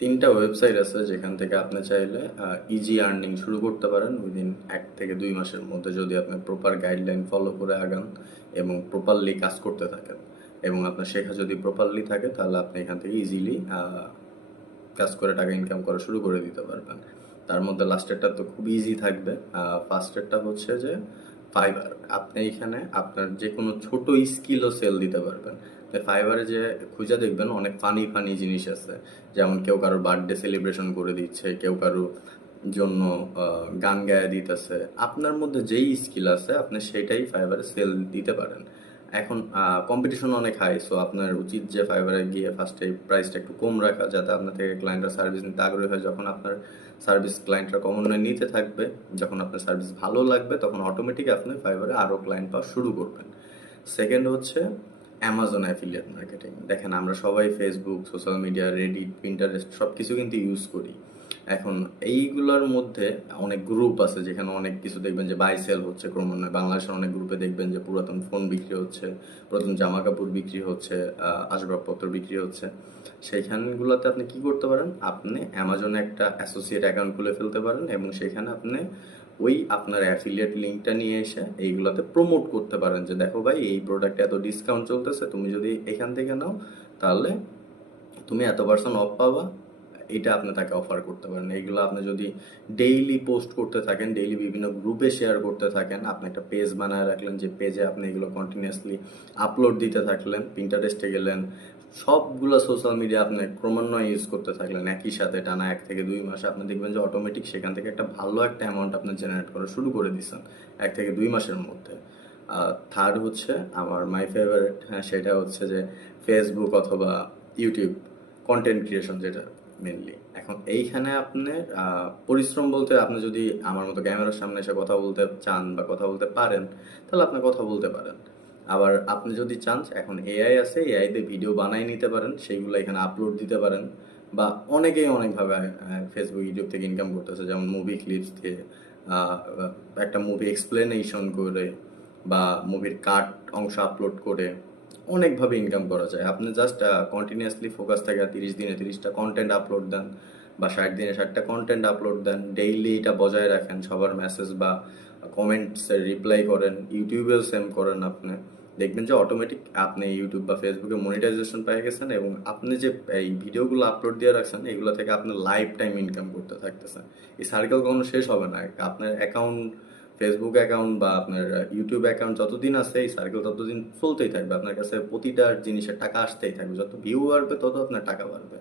তিনটা ওয়েবসাইট আছে যেখান থেকে আপনি চাইলে ইজি আর্নিং শুরু করতে পারেন উইদিন 1 থেকে 2 মাসের মধ্যে, যদি আপনি প্রপার গাইডলাইন ফলো করে আগান এবং প্রপারলি কাজ করতে থাকেন এবং আপনার শেখা যদি প্রপারলি থাকে, তাহলে আপনি এখান থেকে ইজিলি কাজ করে টাকা ইনকাম করা শুরু করে দিতে পারবেন। তার মধ্যে লাস্টেরটা তো খুব ইজি থাকবে। ফার্স্টেরটা হচ্ছে যে ফাইবার। আপনি এখানে আপনার যে কোনো ছোট স্কিলও সেল দিতে পারবেন। তো ফাইবারে যে খুঁজে দেখবেন অনেক ফানি ফানি জিনিস আছে, যেমন কেউ কারোর বার্থডে সেলিব্রেশন করে দিচ্ছে, কেউ কারো জন্য গান গায়ে দিতেছে। আপনার মধ্যে যেই স্কিল আছে আপনি সেটাই ফাইবারে সেল দিতে পারেন। এখন কম্পিটিশন অনেক হাই, সো আপনার উচিত যে ফাইবারে গিয়ে ফার্স্টে প্রাইসটা একটু কম রাখা, যাতে আপনার থেকে ক্লায়েন্টরা সার্ভিস নিতে আগ্রহী হয়। যখন আপনার সার্ভিস ক্লায়েন্টরা ক্রমান্বয়ে নিতে থাকবে, যখন আপনার সার্ভিস ভালো লাগবে, তখন অটোমেটিক আপনি ফাইবারে আরও ক্লায়েন্ট পাওয়া শুরু করবেন। সেকেন্ড হচ্ছে অ্যামাজন অ্যাফিলিয়েট মার্কেটিং। দেখেন, আমরা সবাই Facebook, social media, Reddit, Pinterest সব কিছু কিন্তু ইউজ করি। এখন এইগুলোর মধ্যে অনেক গ্রুপ আছে যেখানে অনেক কিছু দেখবেন যে বাই সেল হচ্ছে ক্রমান্বয়ে। বাংলাদেশের অনেক গ্রুপে দেখবেন যে পুরাতন ফোন বিক্রি হচ্ছে, পুরাতন জামা কাপড় বিক্রি হচ্ছে, আসবাবপত্র বিক্রি হচ্ছে। সেইখানগুলোতে আপনি কি করতে পারেন, আপনি অ্যামাজনে একটা অ্যাসোসিয়েট অ্যাকাউন্ট খুলে ফেলতে পারেন এবং সেখানে আপনি ওই আপনার অ্যাফিলিয়েট লিঙ্কটা নিয়ে এসে এইগুলোতে প্রমোট করতে পারেন যে দেখো ভাই, এই প্রোডাক্টে এত ডিসকাউন্ট চলতেছে, তুমি যদি এখান থেকে নাও তাহলে তুমি এত% অফ পাবা। এটা আপনি তাকে অফার করতে পারেন। এইগুলো আপনি যদি ডেইলি পোস্ট করতে থাকেন, ডেইলি বিভিন্ন গ্রুপে শেয়ার করতে থাকেন, আপনি একটা পেজ বানায় রাখলেন, যে পেজে আপনি এগুলো কন্টিনিউয়াসলি আপলোড দিতে থাকলেন, পিন্টারেস্টে গেলেন, সবগুলো সোশ্যাল মিডিয়া আপনি ক্রমান্বয়ে ইউজ করতে থাকলেন একই সাথে টানা 1 থেকে 2 মাস, আপনি দেখবেন যে অটোমেটিক সেখান থেকে একটা ভালো একটা অ্যামাউন্ট আপনি জেনারেট করা শুরু করে দিচ্ছেন 1 থেকে 2 মাসের মধ্যে। থার্ড হচ্ছে আমার মাই ফেভারিট, হ্যাঁ, সেটা হচ্ছে যে ফেসবুক অথবা ইউটিউব কন্টেন্ট ক্রিয়েশন, যেটা মেনলি এখন এইখানে আপনি পরিশ্রম বলতে, আপনি যদি আমার মতো ক্যামেরার সামনে এসে কথা বলতে চান বা কথা বলতে পারেন, তাহলে আপনি কথা বলতে পারেন। আবার আপনি যদি চান, এখন এআই আছে, এআই দিয়ে ভিডিও বানাই নিতে পারেন, সেইগুলো এখানে আপলোড দিতে পারেন। বা অনেকেই অনেকভাবে ফেসবুক ইউটিউব থেকে ইনকাম করতেছে, যেমন মুভি ক্লিপস দিয়ে আহ, একটা মুভি এক্সপ্লেনেশন করে বা মুভির কাট অংশ আপলোড করে অনেকভাবে ইনকাম করা যায়। আপনি জাস্ট কন্টিনিউয়াসলি ফোকাস থাকে, 30 দিনে 30টা কন্টেন্ট আপলোড দেন বা 60 দিনে 60টা কন্টেন্ট আপলোড দেন, ডেইলি এটা বজায় রাখেন, সবার মেসেজ বা কমেন্টসের রিপ্লাই করেন, ইউটিউবেও সেম করেন। আপনি দেখবেন যে অটোমেটিক আপনি ইউটিউব বা ফেসবুকে মনিটাইজেশন পেয়ে গেছেন এবং আপনি যে এই ভিডিওগুলো আপলোড দিয়ে রাখছেন, এগুলো থেকে আপনি লাইফ টাইম ইনকাম করতে থাকতেছেন। এই সার্কেল কখনো শেষ হবে না। আপনার অ্যাকাউন্ট, ফেসবুক অ্যাকাউন্ট বা আপনার ইউটিউব অ্যাকাউন্ট যতদিন আছে, এই সার্কেল ততদিন চলতেই থাকবে। আপনার কাছে প্রতিটা জিনিসের টাকা আসতেই থাকবে, যত ভিউ বাড়বে তত আপনার টাকা বাড়বে।